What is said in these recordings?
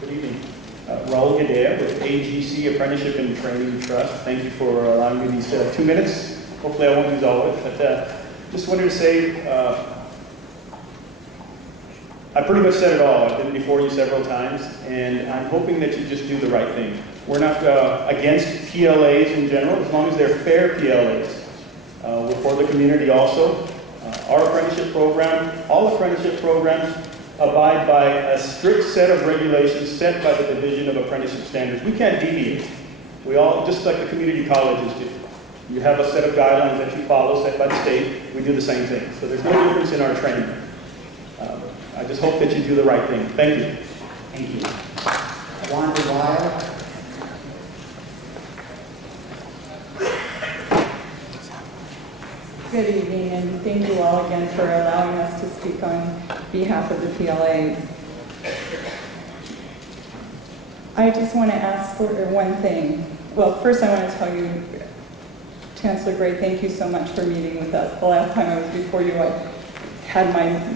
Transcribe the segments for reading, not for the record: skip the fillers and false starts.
Good evening. Raul Gadea with AGC Apprenticeship and Training Trust. Thank you for allowing me these 2 minutes. Hopefully I won't use all of it, but just wanted to say I pretty much said it all. I've been before you several times, and I'm hoping that you just do the right thing. We're not against PLAs in general, as long as they're fair PLAs. We're for the community also. Our apprenticeship program, all apprenticeship programs, abide by a strict set of regulations set by the Division of Apprenticeship Standards. We can't deviate. We all, just like the community colleges do. You have a set of guidelines that you follow set by the state. We do the same thing. So there's no difference in our training. I just hope that you do the right thing. Thank you. Thank you. Wanda Wild. Good evening, and thank you all again for allowing us to speak on behalf of the PLAs. I just want to ask for one thing. Well, first I want to tell you, Chancellor Gray, thank you so much for meeting with us. The last time I was before you, I had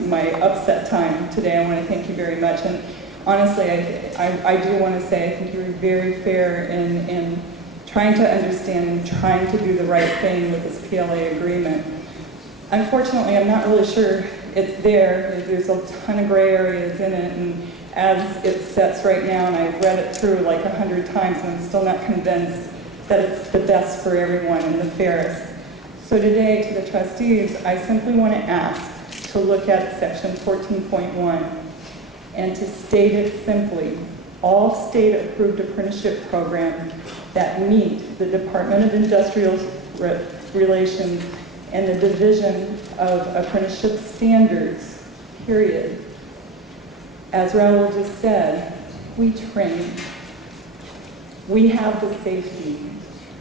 my upset time. Today I want to thank you very much. And honestly, I do want to say I think you were very fair in trying to understand and trying to do the right thing with this PLA agreement. Unfortunately, I'm not really sure it's there. There's a ton of gray areas in it, and as it sets right now, and I've read it through like 100 times, and I'm still not convinced that it's the best for everyone and the fairest. So today, to the trustees, I simply want to ask to look at section 14.1 and to state it simply. All state-approved apprenticeship programs that meet the Department of Industrial Relations and the Division of Apprenticeship Standards, period. As Raul just said, we train. We have the safety.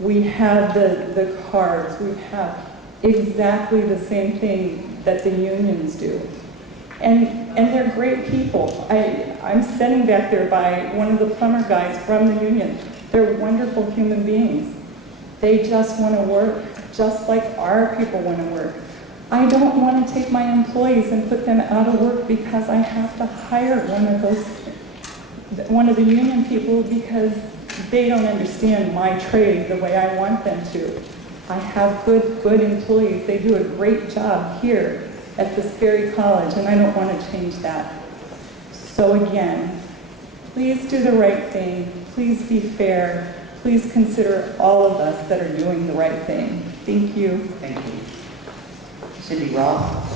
We have the cards. We have exactly the same thing that the unions do. And they're great people. I'm sitting back there by one of the plumber guys from the union. They're wonderful human beings. They just want to work, just like our people want to work. I don't want to take my employees and put them out of work because I have to hire one of the union people because they don't understand my trade the way I want them to. I have good employees. They do a great job here at this very college, and I don't want to change that. So again, please do the right thing. Please be fair. Please consider all of us that are doing the right thing. Thank you. Thank you. Cindy Roth.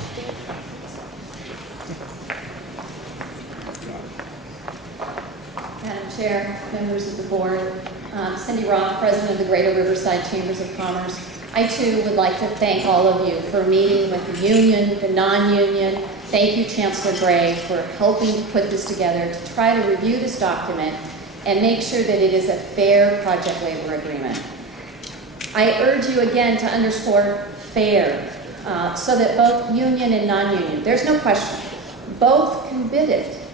Madam Chair, members of the board, Cindy Roth, President of the Greater Riverside Chambers of Commerce. I too would like to thank all of you for meeting with the union, the non-union. Thank you, Chancellor Gray, for helping to put this together to try to review this document and make sure that it is a fair project labor agreement. I urge you again to underscore fair, so that both union and non-union, there's no question, both can bid it,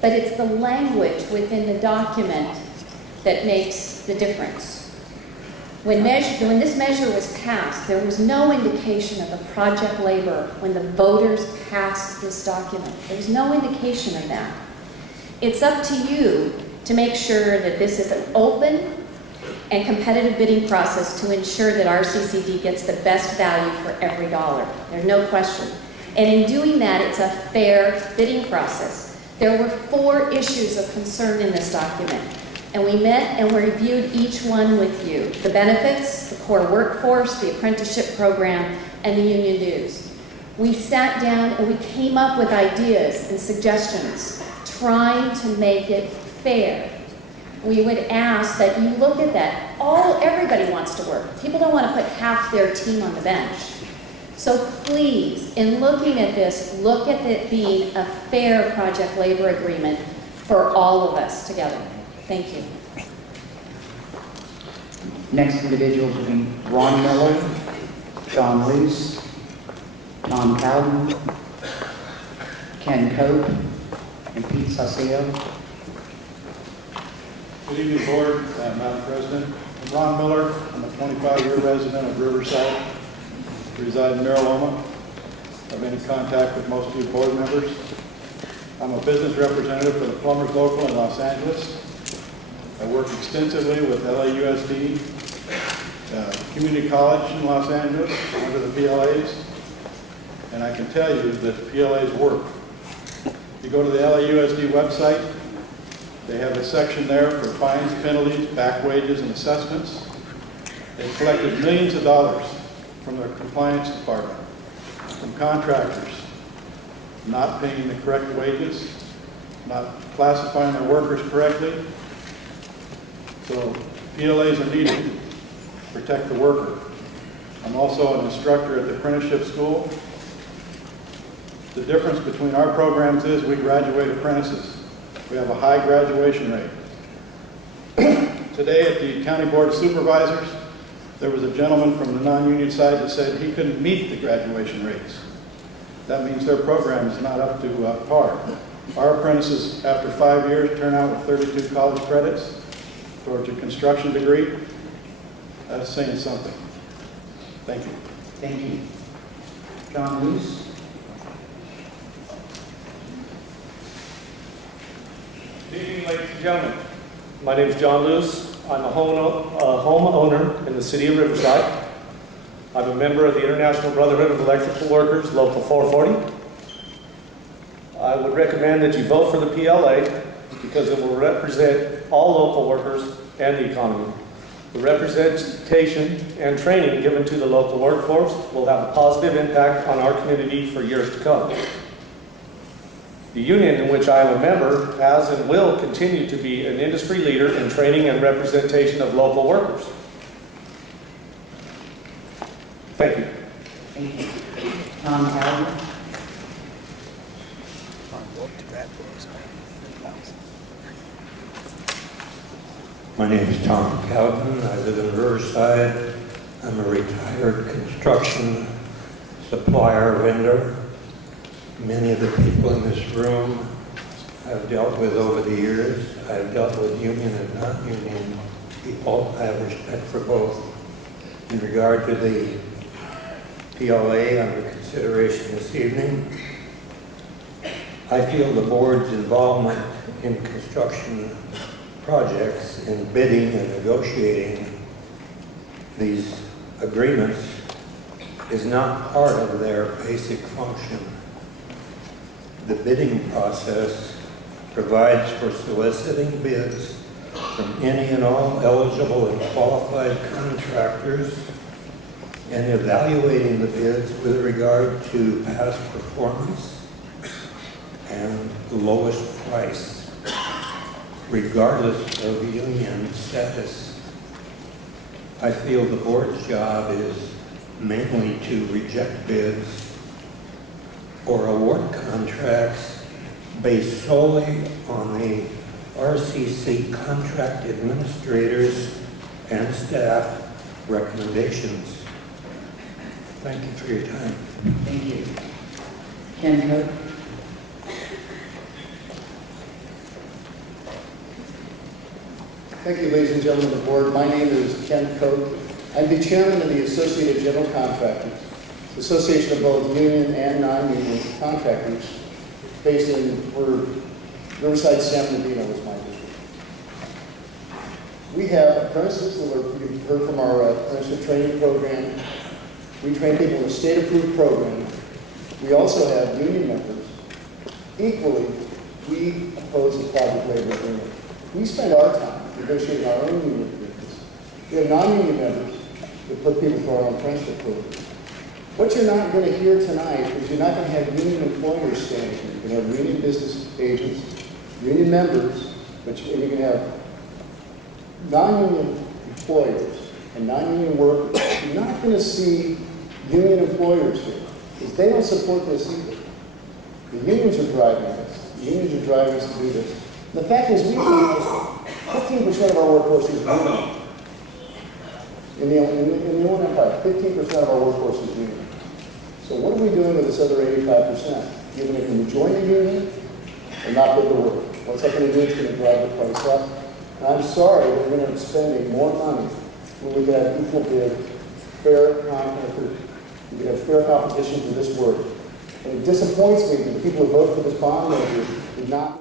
but it's the language within the document that makes the difference. When this measure was passed, there was no indication of a project labor when the voters passed this document. There was no indication of that. It's up to you to make sure that this is an open and competitive bidding process to ensure that RCCD gets the best value for every dollar. There's no question. And in doing that, it's a fair bidding process. There were 4 issues of concern in this document. And we met and we reviewed each one with you. The benefits, the core workforce, the apprenticeship program, and the union dues. We sat down and we came up with ideas and suggestions, trying to make it fair. We would ask that you look at that. Everybody wants to work. People don't want to put half their team on the bench. So please, in looking at this, look at it being a fair project labor agreement for all of us together. Thank you. Next individuals will be Ron Miller, John Luce, Tom Cowden, Ken Cope, and Pete Saucillo. Good evening, Board, Madam President. I'm Ron Miller. I'm a 25-year resident of Riverside. Reside in Mariloma. I've been in contact with most of you board members. I'm a business representative for the Plumbers Local in Los Angeles. I work extensively with LAUSD, Community College in Los Angeles under the PLAs, and I can tell you that the PLAs work. If you go to the LAUSD website, they have a section there for fines, penalties, back wages, and assessments. They've collected millions of dollars from their compliance department, from contractors, not paying the correct wages, not classifying their workers correctly. So PLAs are needed to protect the worker. I'm also an instructor at the apprenticeship school. The difference between our programs is we graduate apprentices. We have a high graduation rate. Today at the County Board of Supervisors, there was a gentleman from the non-union side that said he couldn't meet the graduation rates. That means their program is not up to par. Our apprentices, after 5 years, turn out with 32 college credits towards a construction degree. That's saying something. Thank you. Thank you. John Luce? Good evening, ladies and gentlemen. My name is John Luce. I'm a homeowner in the city of Riverside. I'm a member of the International Brotherhood of Electrical Workers, Local 440. I would recommend that you vote for the PLA because it will represent all local workers and the economy. The representation and training given to the local workforce will have a positive impact on our community for years to come. The union in which I am a member has and will continue to be an industry leader in training and representation of local workers. Thank you. Thank you. Tom Calvin? My name is Tom Calvin. I live in Riverside. I'm a retired construction supplier vendor. Many of the people in this room I've dealt with over the years. I've dealt with union and non-union people. I have respect for both. In regard to the PLA under consideration this evening, I feel the board's involvement in construction projects, in bidding and negotiating these agreements is not part of their basic function. The bidding process provides for soliciting bids from any and all eligible and qualified contractors and evaluating the bids with regard to past performance and the lowest price, regardless of union status. I feel the board's job is mainly to reject bids or award contracts based solely on the RCC contract administrators and staff recommendations. Thank you for your time. Thank you. Ken Cook? Thank you, ladies and gentlemen of the board. My name is Ken Coke. I'm the chairman of the Associated General Contractors, association of both union and non-union contractors, based in Riverside, San Bernardino is my district. We have apprentices that you've heard from our apprenticeship training program. We train people in a state-approved program. We also have union members. Equally, we oppose the private labor agreement. We spend our time negotiating our own union agreements. We have non-union members that put people through our own apprenticeship program. What you're not going to hear tonight is you're not going to have union employers standing here. You're going to have union business agents, union members, and you're going to have non-union employers and non-union workers. You're not going to see union employers here because they don't support this either. The unions are driving this. The unions are driving us to do this. The fact is, we have 15% of our workforce is union. In the Inland Empire, 15% of our workforce is union. So what are we doing with this other 85%? Giving it them to join the union and not bid the work. What's that going to do? It's going to drive the price up. And I'm sorry we're going to be spending more money when we can have equal bid, fair competition for this work. And it disappoints me that the people who voted for this bond measure did not